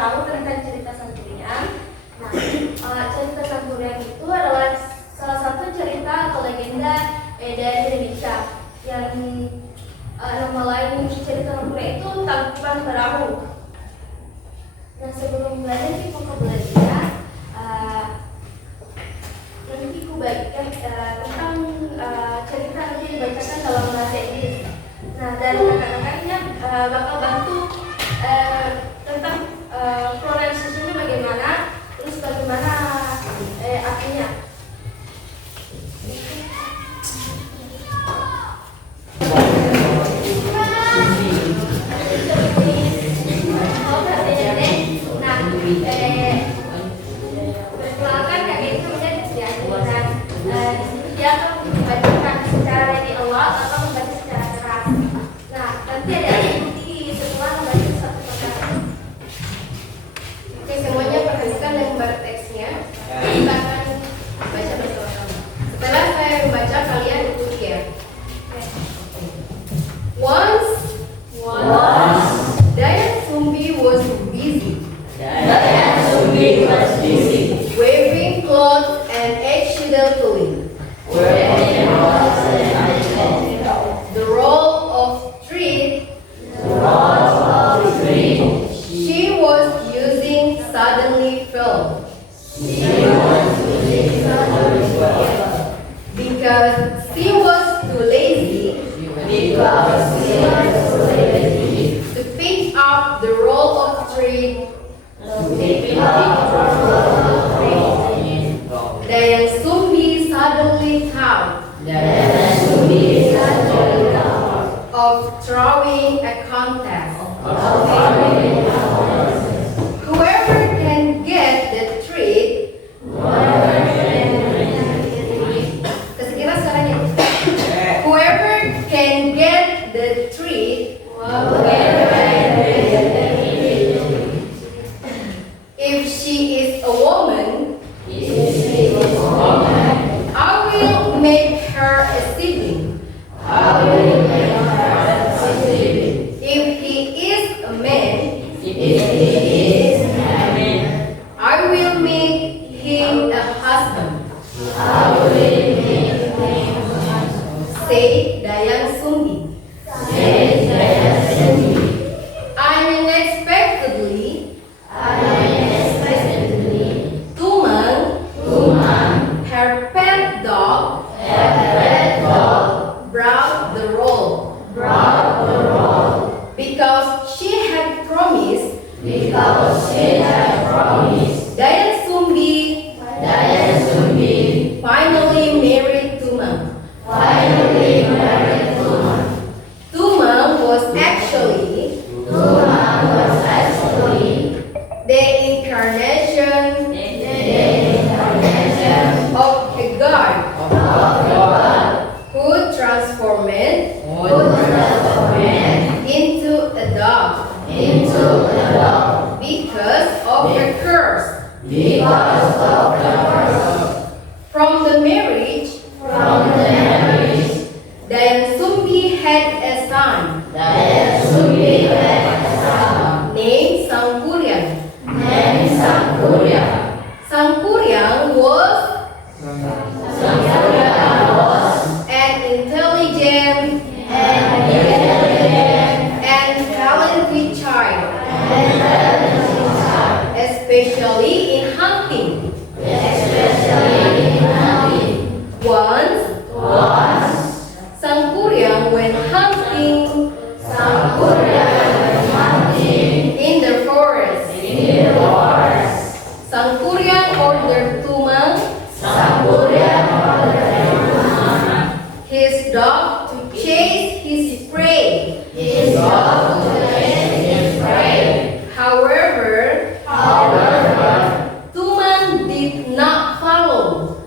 tahu tentang cerita Sangkuriang. Nah, cerita Sangkuriang itu adalah salah satu cerita atau legenda dari Indonesia yang nama lain cerita Sangkuriang itu Tangkuban Perahu. Nah, sebelum belajar di pokok belajar, nanti aku bagikan tentang cerita yang dibacakan dalam bahasa Inggris. Nah, dan rekan-rekannya bakal bantu tentang pronunciation-nya bagaimana, terus bagaimana artinya. Perkenalkan Kak Dewi kemudian Setiani. Dan di sini dia akan membacakan secara ready aloud atau membaca secara keras. Nah, nanti ada ikuti setelah membaca satu persatu. Oke, semuanya perhatikan dan membaca teksnya. Kita akan baca bersama-sama. Setelah saya membaca, kalian ikuti ya. Once, Dayan Sumbi was busy. Weaving cloth and egg-shell pulling. The roll of thread she was using suddenly fell. Because she was too lazy to pick up the roll of thread. Dayan Sumbi suddenly thought of throwing a contest. Whoever can get the thread, kesekira suaranya. Whoever can get the thread, if she is a woman, I will make her a sibling. If he is a man, I will make him a husband. Said Dayan Sumbi. Unexpectedly, Tumang, her pet dog, brought the roll. Because she had promised, Dayan Sumbi finally married Tumang. Tumang was actually the incarnation of a god who transformed into a dog because of a curse. From the marriage, Dayan Sumbi had a son named Sangkuriang. Sangkuriang was an intelligent and talented child, especially in hunting. Once, Sangkuriang went hunting in the forest. Sangkuriang ordered Tumang, his dog, to chase his prey. However, Tumang did not follow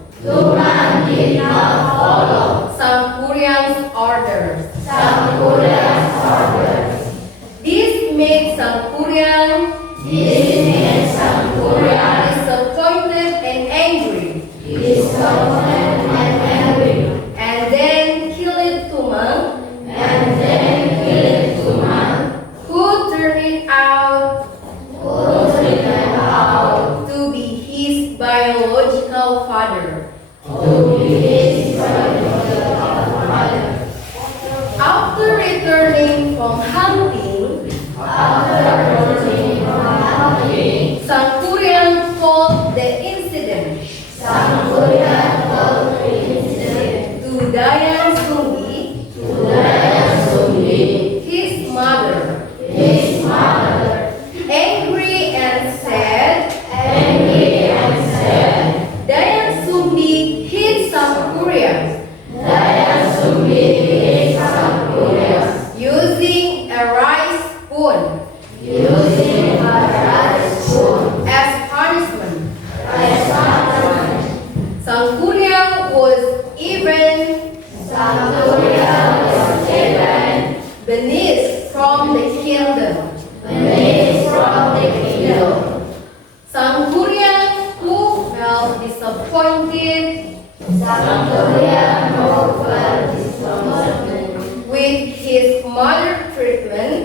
Sangkuriang's orders. This made Sangkuriang disappointed and angry. And then killed Tumang, who turned out returning from hunting, Sangkuriang told the incident to Dayang Sumbi, his mother, angry and said, Dayang Sumbi hit Sangkuriang using a rice spoon as punishment. Sangkuriang was even banished from the kingdom. Sangkuriang, who felt disappointed with his mother treatment,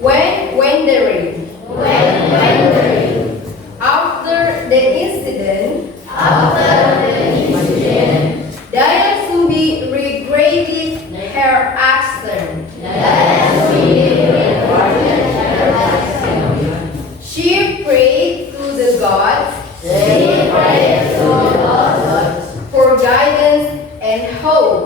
when wandering. After the incident, Dayang Sumbi regretted her action. She prayed to the gods for guidance and hope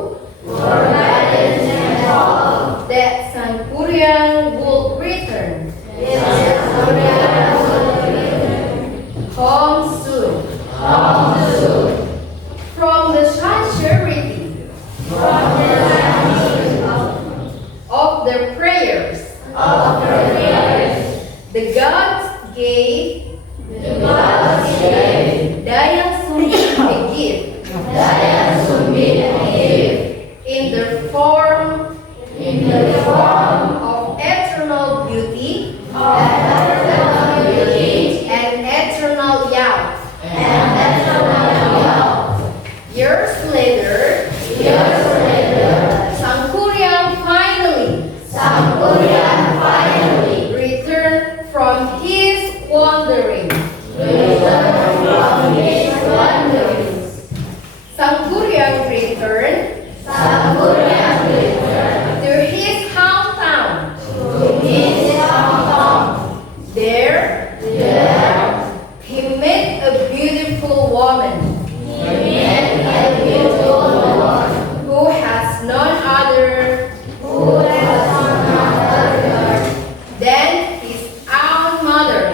that Sangkuriang would return home soon. From the sincerity of their prayers, the gods gave Dayang Sumbi a gift in the form of eternal beauty and eternal youth. Years later, Sangkuriang finally returned from his wandering. Sangkuriang returned to his hometown. There, he met a beautiful woman who has none other than his own mother,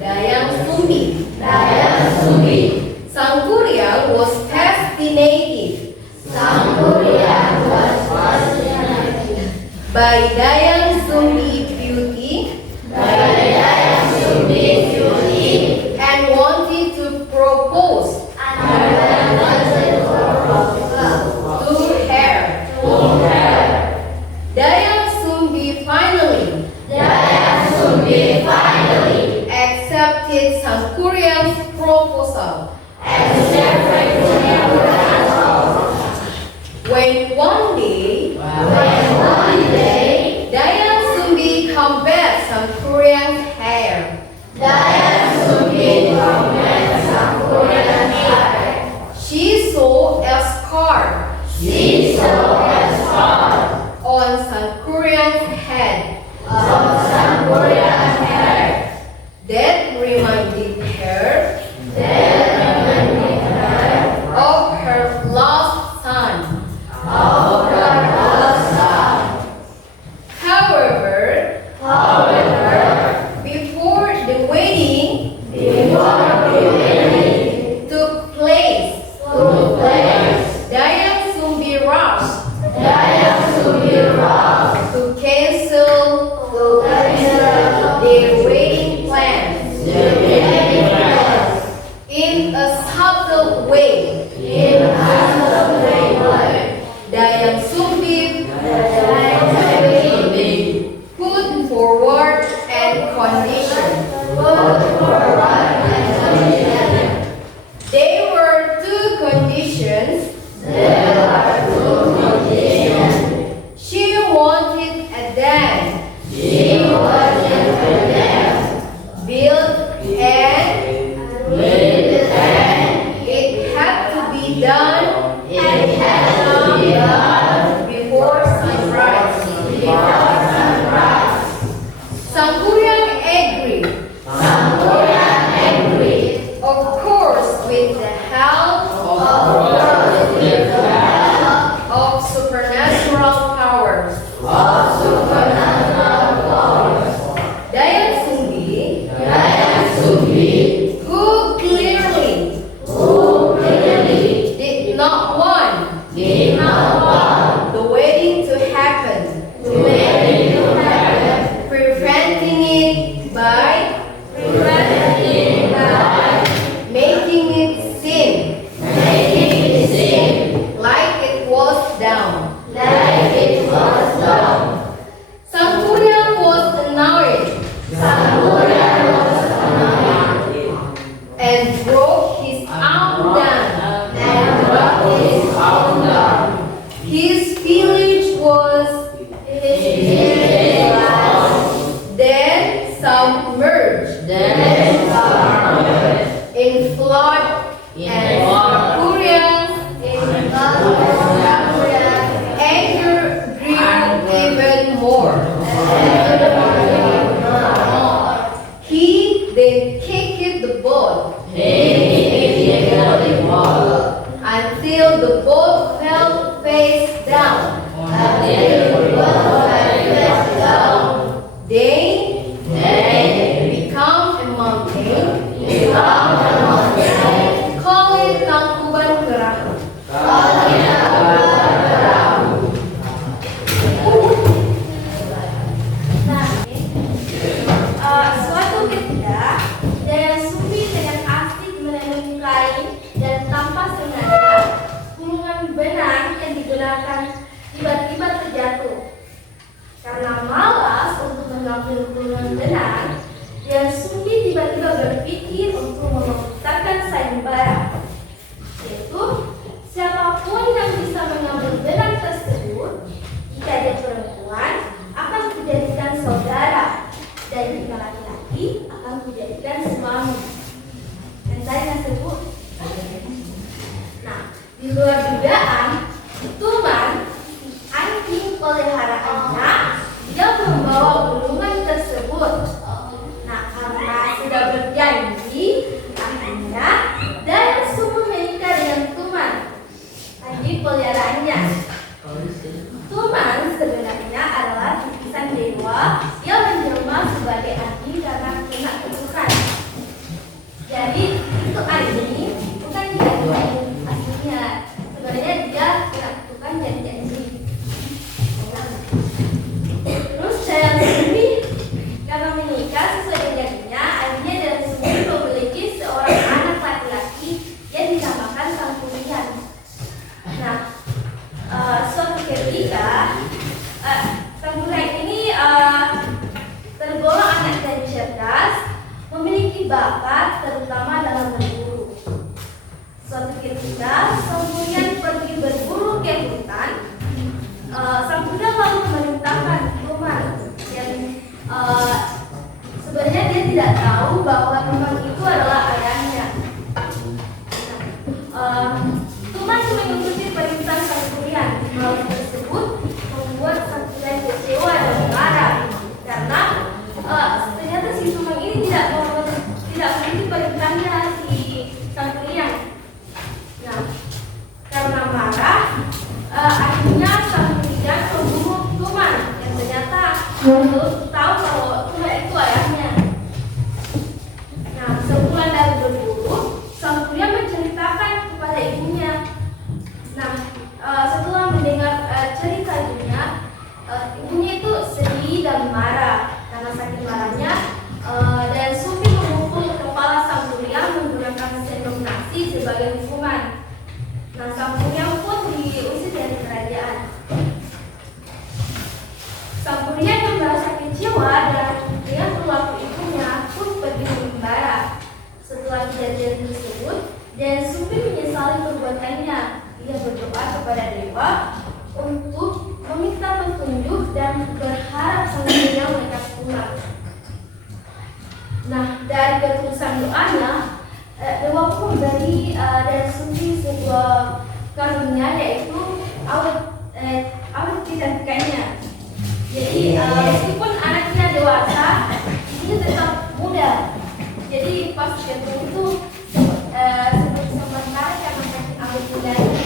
Dayang Sumbi. Sangkuriang was fascinated by Dayang Sumbi's beauty and wanted to propose to her. Dayang Sumbi finally accepted Sangkuriang's proposal. When one day Dayang Sumbi combed Sangkuriang's hair, she saw a scar on Sangkuriang's head. That reminded her of her lost son. However, before the wedding took place, Dayang Sumbi rushed to cancel It has to be done before sunrise. Sangkuriang agreed. Of course, with the help of supernatural powers. Dayan Sumbi, who clearly did not want the wedding to happen, preventing it by making it sin like it was down. Sangkuriang was annoyed and broke his arm down. His village was then submerged in flood, and Sangkuriang's anger grew even more. He then kicked the boat until the boat fell face down. They become a mountain. Call it Tangkuban Perahu. Suatu ketika, Dayan Sumbi dengan asik menenun kain dan tanpa sengaja, gunungan benang yang digunakan tiba-tiba terjatuh. Karena malas untuk mengambil gunungan benang, Dayan Sumbi tiba-tiba berpikir untuk memutarkan sayembara, yaitu siapapun yang bisa mengambil benang tersebut, jika dia perempuan, akan kujadikan saudara, dan jika laki-laki akan kujadikan suami. Dan saya sebut. Nah, di luar dugaan, Tuman, anjing peliharaannya, dia membawa gunungan tersebut. Nah, karena sudah berjanji, akhirnya Dayan Sumbi menikah dengan Tuman, anjing peliharaannya. Tuman sebenarnya adalah titisan dewa yang menjelma sebagai anjing karena kena kutukan. Jadi itu anjing bukan dia anjing aslinya. Sebenarnya dia kena kutukan jadi anjing. Terus Dayan Sumbi karena menikah sesuai janjinya, akhirnya Dayan Sumbi memiliki seorang anak laki-laki yang dinamakan Sangkuriang. Nah, suatu ketika Sangkuriang ini tergolong anak yang cerdas, memiliki bakat terutama dalam berburu. Suatu ketika Sangkuriang pergi berburu ke hutan. Sangkuriang lalu memerintahkan Tuman yang sebenarnya dia tidak tahu bahwa Tuman itu adalah ayahnya. Tuman mengikuti perintah Sangkuriang. Hal tersebut membuat Sangkuriang kecewa dan marah karena ternyata si Tuman ini tidak mengikuti perintahnya si Sangkuriang. Nah, karena marah, akhirnya Sangkuriang membunuh Tuman yang ternyata tahu kalau Tuman itu ayahnya. Nah, sebulan dari berburu, Sangkuriang menceritakan kepada ibunya. Nah, setelah mendengar cerita ibunya itu sedih dan marah. Karena saking marahnya, Dayan Sumbi memukul kepala Sangkuriang menggunakan sendok nasi sebagai hukuman. Nah, Sangkuriang pun diusir dari kerajaan. Sangkuriang yang merasa kecewa dan dengan perilaku ibunya pun pergi mengembara. Setelah kejadian tersebut, Dayan Sumbi menyesali perbuatannya. Ia berdoa kepada dewa untuk meminta petunjuk dan berharap Sangkuriang lekas pulang. Nah, dari ketulusan doanya, dewa pun memberi Dayan Sumbi sebuah karunia, yaitu awet kecantikannya. Jadi meskipun anaknya dewasa, dia tetap muda. Jadi pas jatuh itu sementara karena saking awet mudanya.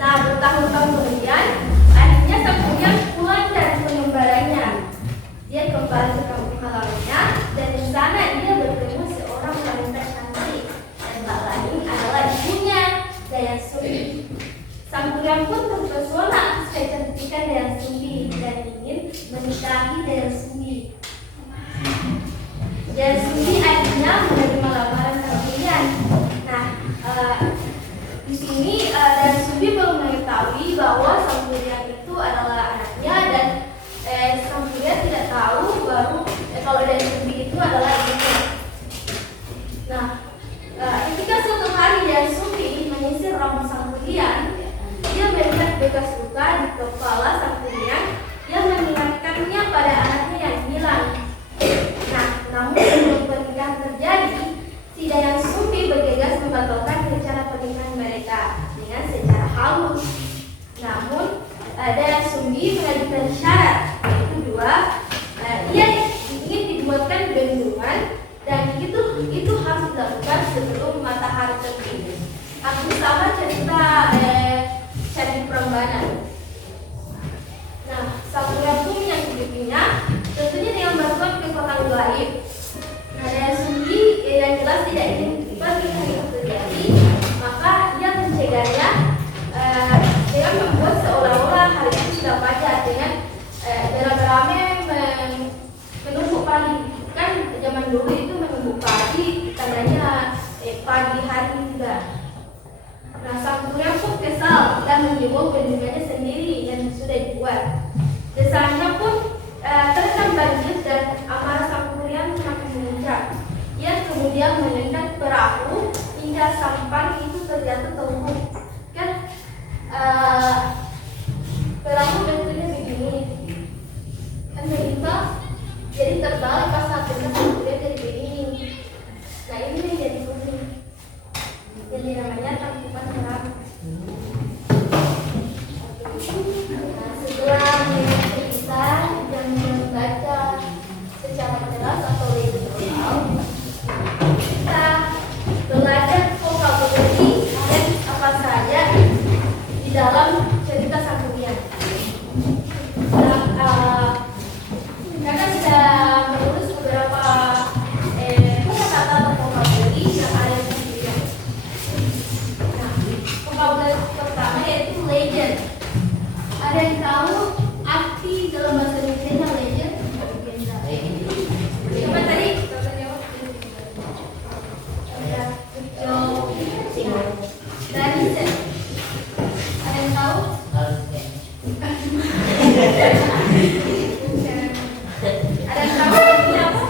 Nah, bertahun-tahun kemudian, akhirnya sang Kuryang pulang dari pengembaranya. Dia kembali ke kampung halamannya, dan di sana dia bertemu seorang wanita cantik dan tak lain adalah ibunya, Dayang Sumbi. Sang Kuryang pun terpesona atas kecantikan Dayang Sumbi dan ingin menikahi Dayang Sumbi. Dayang Sumbi akhirnya menerima lamaran sang Kuryang. Nah, di sini Dayang Sumbi belum mengetahui bahwa sang Kuryang itu adalah anaknya, dan sang Kuryang tidak tahu kalau Dayang Sumbi itu adalah ibunya. Nah, ketika suatu hari Dayang Sumbi menyisir rambut sang Kuryang, dia melihat bekas luka di kepala sang Kuryang yang mengingatkannya pada anaknya yang hilang. Nah, namun sebelum pernikahan terjadi, si Dayang Sumbi bergegas membatalkan rencana pernikahan mereka dengan secara halus. Namun, Dayang Sumbi mengajukan syarat, yaitu dua, ia ingin dibuatkan bendungan, dan itu harus dilakukan sebelum matahari terbit. Aku sama cerita Candi Prambanan. Nah, sang Kuryang pun menyanggupinya, tentunya dengan bantuan kekuatan gaib. Nah, Dayang Sumbi yang jelas tidak ingin pernikahan itu terjadi, maka ia mencegahnya dengan membuat seolah-olah hari itu sudah fajar dengan beramai-ramai menumbuk pagi. Kan zaman dulu itu menumbuk pagi tandanya pagi hari juga. Nah, sang Kuryang pun kesal dan menjebol bendungannya sendiri yang sudah dibuat. Desanya pun terendam banjir dan amarah sang Kuryang semakin memuncak. Ia kemudian menendang perahu hingga sampan itu terjatuh ke laut. Kan perahu bentuknya begini, kan menimpa, jadi terbalik pas saat sang Kuryang jadi begini. Nah, ini yang jadi kuning. Jadi namanya tangkuban perahu. Nah, setelah mendengar cerita dan membaca secara jelas atau literal, kita belajar vocabulary dan apa saja di dalam cerita sang Kuryang. Nah, kakak sudah menulis beberapa kata-kata atau vocabulary yang ada di sini. Nah, vocabulary pertama yaitu legend. Ada yang tahu arti dalam bahasa Indonesia legend? Apa tadi? Tradition. Ada yang tahu? Ada yang tahu artinya apa?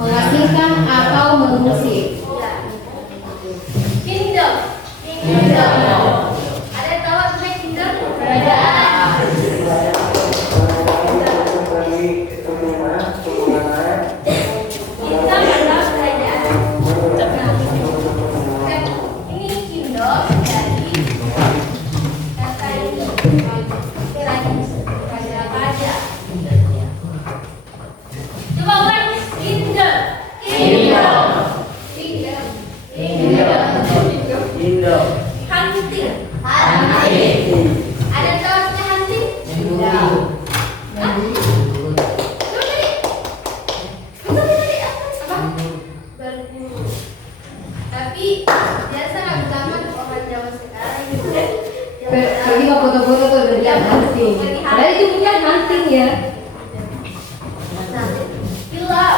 Mengasingkan atau mengusir. Kingdom. Ada yang tahu artinya kingdom? Kerajaan. Kingdom adalah kerajaan. Ini kingdom dari kata ini raja. Coba ulang kingdom. Hunting. Ada yang tahu artinya biasa nggak zaman orang zaman sekarang gitu. Pergi mau foto-foto tuh berbilang hunting. Padahal itu bukan hunting ya. Gila.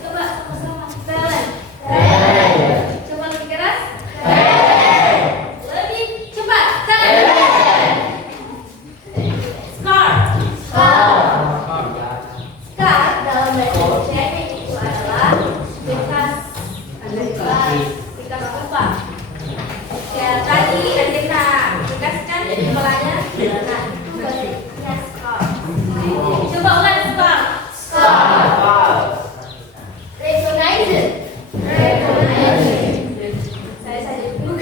Coba sama-sama. Coba lebih keras. Lebih cepat. Scar. Scar dalam bahasa Indonesia itu adalah bekas luka. Ya tadi Andika bekas kan kepalanya. Nah, itu bahasa scar. Coba ulang scar. Recognize. Saya saja dulu.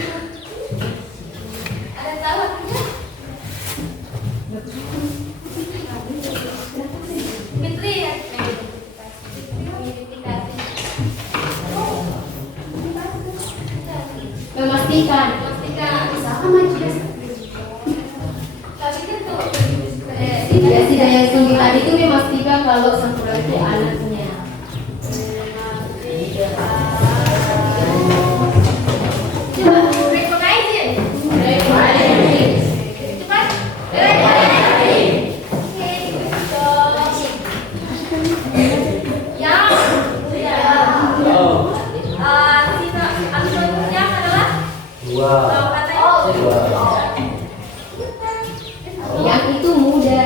Ada tahu artinya? Fitri ya. Memastikan. Sama juga. Tapi kan tuh. Ya si yang tinggi tadi itu memastikan kalau Sakura itu anaknya. Coba recognize. Cepat. Oke, yang sisa akronimnya adalah Yang itu muda.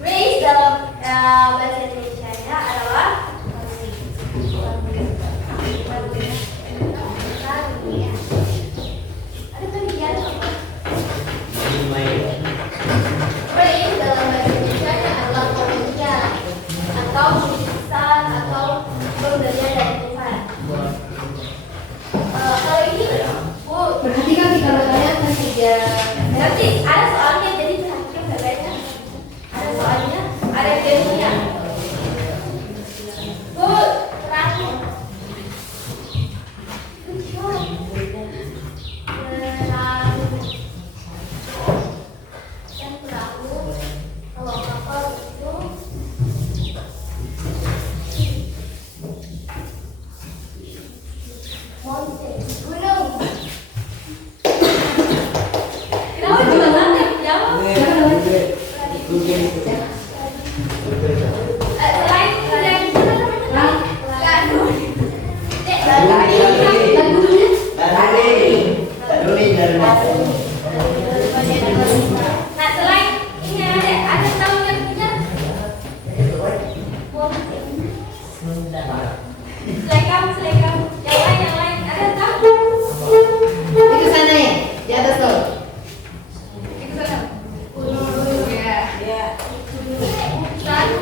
Race dalam bahasa Indonesia adalah ada pemilihan apa? Race dalam bahasa Indonesia adalah pemilihan atau lukisan atau pemberian dari Tuhan. Kalau ini, Bu, Perhatikan kita bertanya ketiga. nanti ada soalnya jadi perhatikan baik-baiknya. Ada soalnya, ada gamenya. Bu, terakhir. Good job. Dan perahu, kalau kapal itu mountain, gunung. Kenapa cuma nanti? Jawab. Selain yang lagu. Nah, selain ini ada tahu yang punya? Selekam. Yang lain ada tahu? Itu sana ya, di atas tuh. Itu sana. Gunung ya. Lalu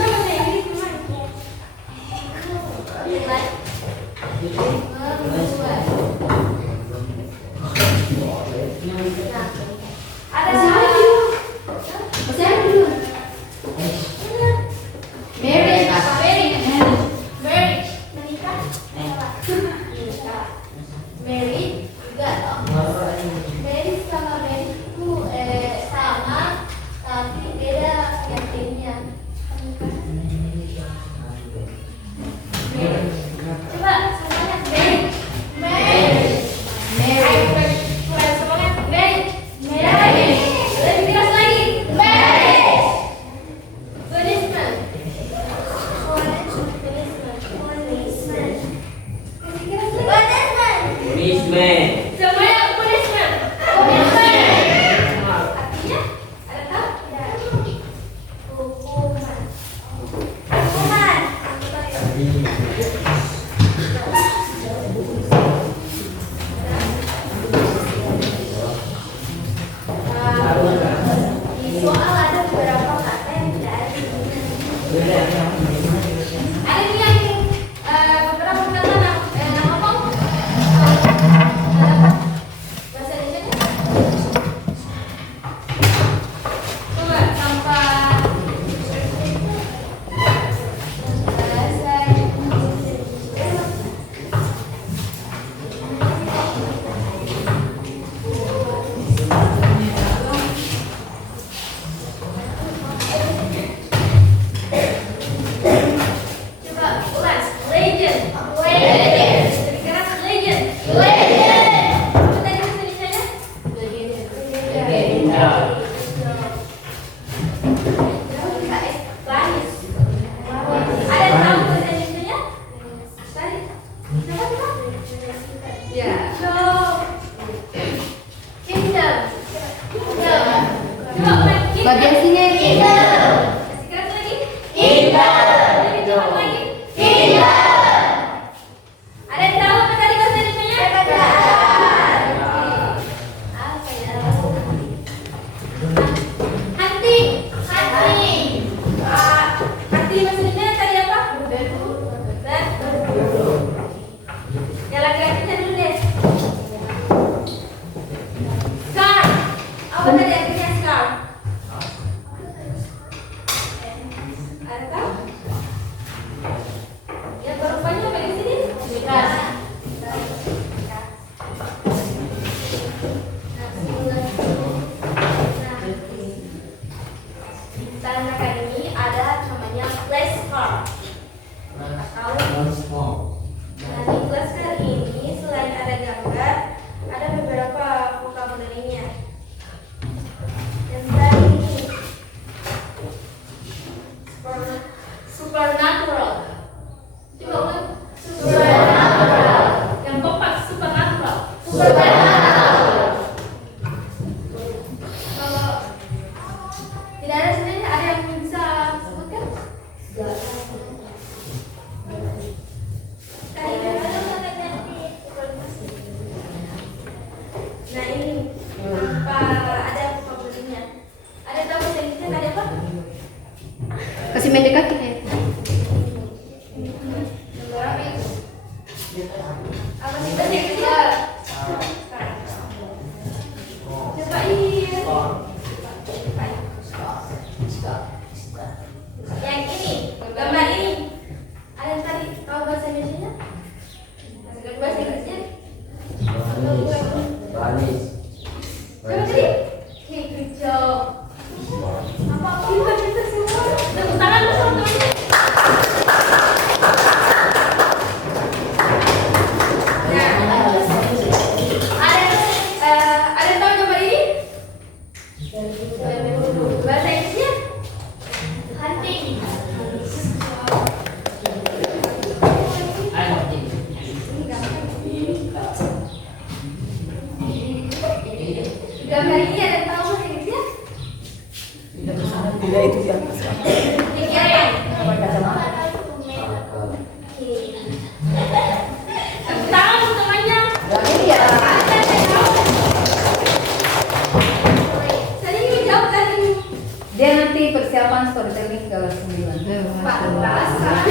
bahasa Inggris gimana? Ada marriage, menikah. Married juga. Married sama married itu sama, tapi beda artinya. Coba semuanya married, married, married. Semuanya married, married. Lebih keras lagi, married. Policeman, policeman. Lebih keras lagi, Policeman. semuanya policeman, policeman. Artinya ada tahu? Tidak. Hukuman, hukuman. Di soal ada beberapa kata yang tidak ada di sini. Ada nih yang beberapa kata nama apa? Bahasa Indonesia. Coba tanpa bahasa Indonesia. Coba ulas legend, legend. Lebih keras legend, legend. Apa tadi bahasa Indonesianya? Legenda. Baris. Ada yang tahu bahasa Indonesianya? Tadi. Siapa tahu? Ya. Kingdom. Kingdom. Coba ulang. Bagian sini. Kingdom. Kasih keras lagi. Kingdom. Lebih cepat lagi. Kingdom. Ada yang tahu apa tadi bahasa Indonesianya? Kerajaan. Apa ya? Hunting. Hunting. Hunting bahasa Indonesia tadi apa? Berburu. Yang laki-lakinya dulu deh. Scar. Apa tadi artinya scar? Ada tahu? Yang berupanya apa di sini? Bekas. Tanah ini ada namanya place scar. Atau nah, di flashcard ini selain ada gambar, ada beberapa vocabulary-nya. Yang tadi ini supernatural. Coba ulang. Supernatural. Yang keempat supernatural. Supernatural. Kalau tidak ada sebenarnya ada yang bisa sebutkan? Nah ini apa ada vocabulary-nya? Ada tahu bahasa Indonesia tadi apa? Kasih mendekati ya. Apa sih bahasa Indonesia? Coba ini. Yang ini, gambar ini. Ada yang tadi tahu bahasa Indonesia? Bahasa Inggrisnya? Baris. Coba tadi. Okay, good job. Apa kita semua? Tepuk tangan dulu sama teman-teman. Ada yang tahu gambar ini? Bahasa Inggrisnya? Hunting. Gambar ini ada yang tahu bahasa Inggrisnya? Tidak itu yang Pikiran. Tepuk tangan untuk temannya. Tadi ini jawab tadi. Dia nanti persiapan storytelling kelas 9. Pantasan.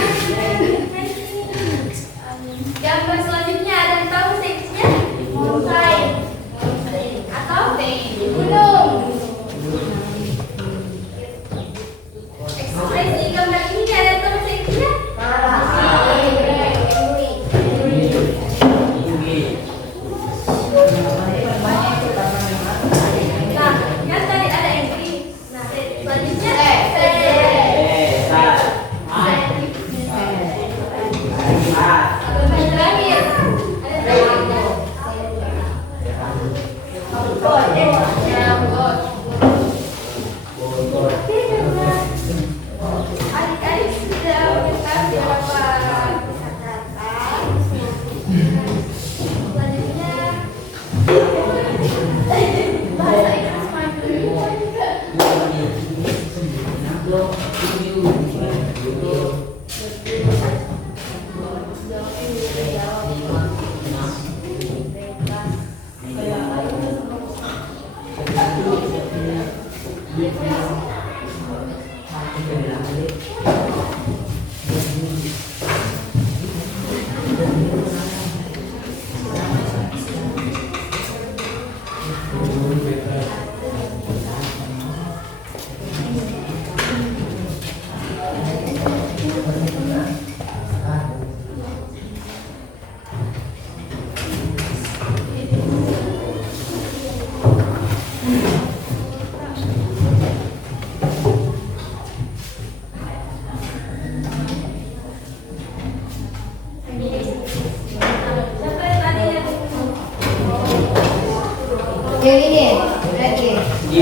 Gambar selanjutnya ada yang tahu seksinya? Mountain atau gunung. Ekspresi gambar ini ada yang tahu seksinya? Nah, yang tadi ada yang ini. Nah, selanjutnya terakhir adik-adik sudah mengetahui berapa pusat data. Selanjutnya bahasa Inggris mandiri. Siapa yang tadi Yang ini, lagi.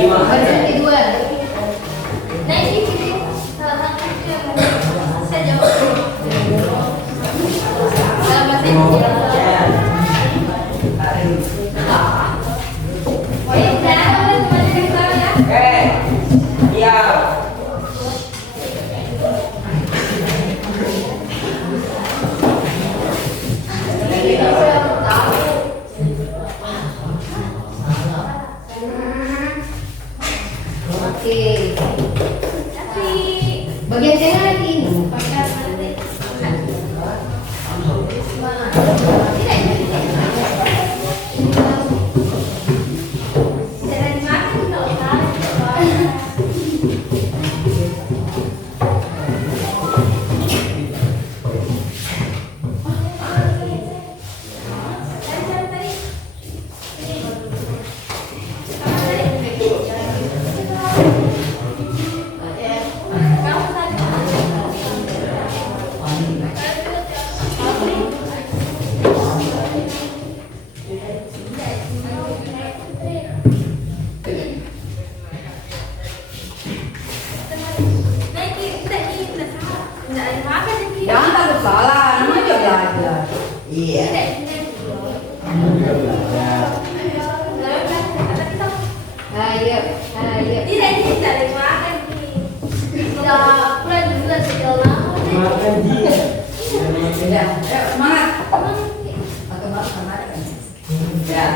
Baris kedua. Nah ini salah satu yang saya jawab dalam bahasa Indonesia. Oh ya, jangan teman-teman yang tahu ya. Oke. Kasih. Bagian tengah lagi. Jangan dimakan kalau salah. Jangan takut salah, namanya juga belajar. Iya. Ayo, ayo. Tidak bisa dimakan nih. Tidak bulan juga sudah lama. Makan dia. Sudah, ayo semangat. Atau maaf semangat. Ya.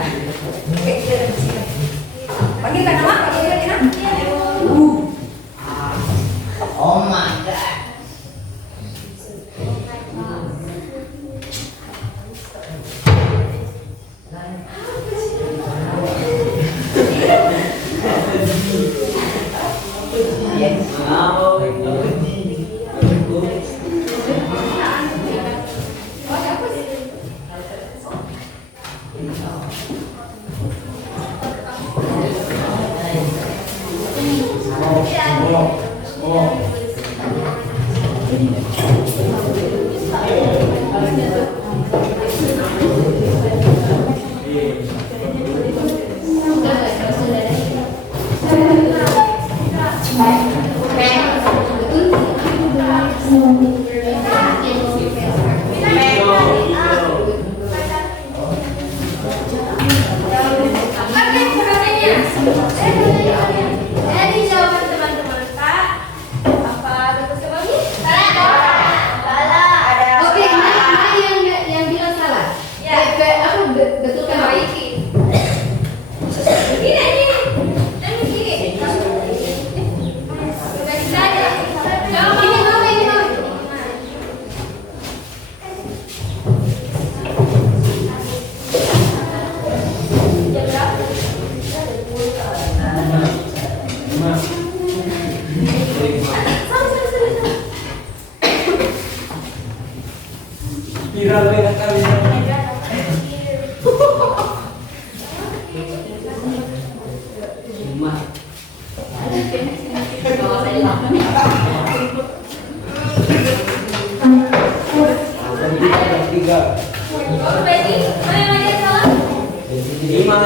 Panggil kan nama, panggil kan nama. Oh my god. Jadi jawaban teman-teman Kak, Viral banget kali ini. Cuma tiga. Lima.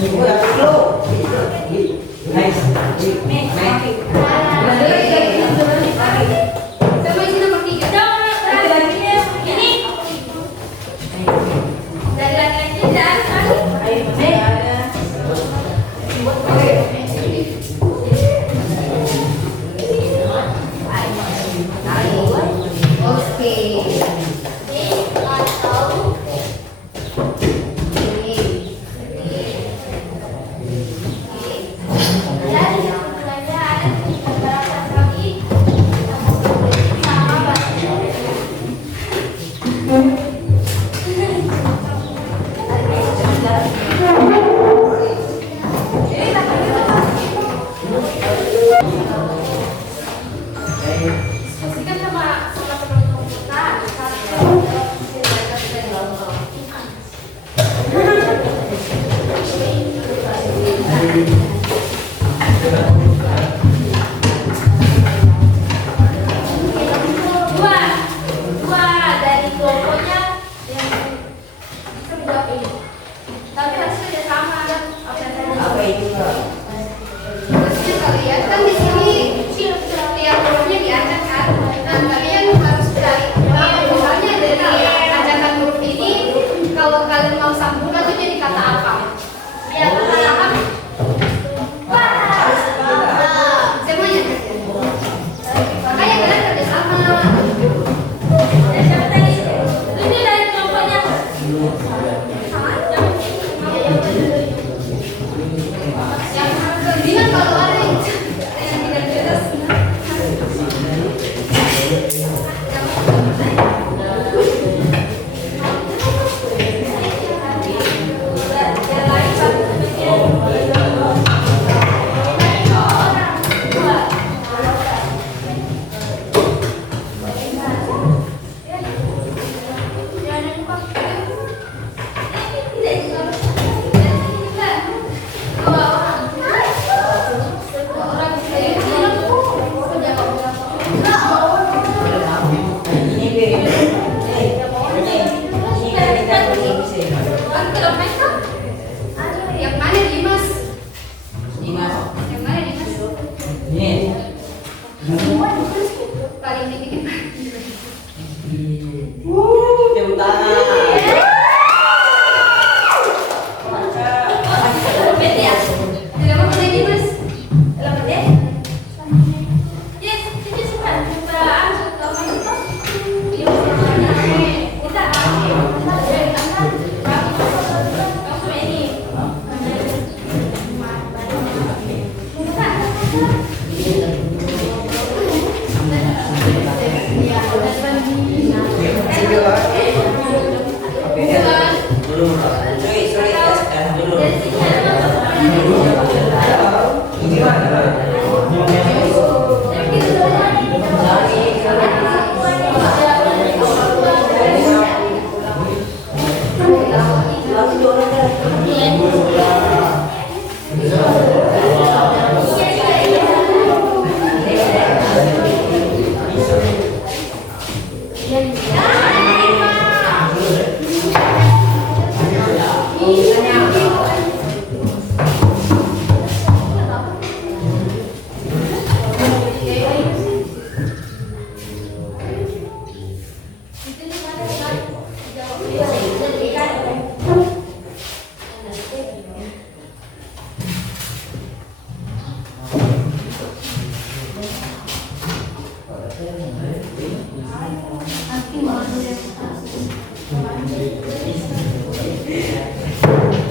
Ibu yang dulu. Nice. Sama isi nomor 3. Thank you.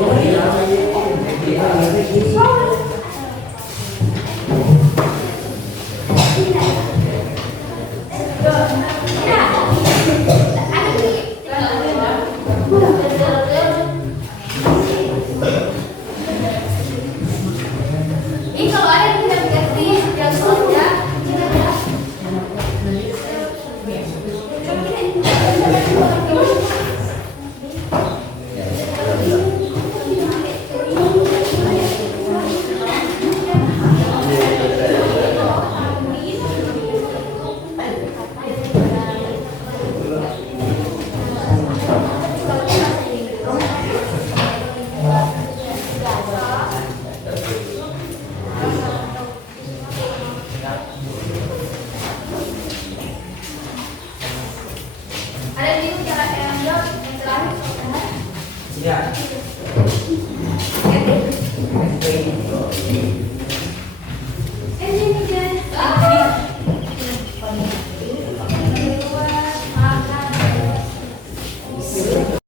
Ini kalau ada yang tidak mengerti, jangan saja. Ada yang bingung cara yang terakhir? Tidak.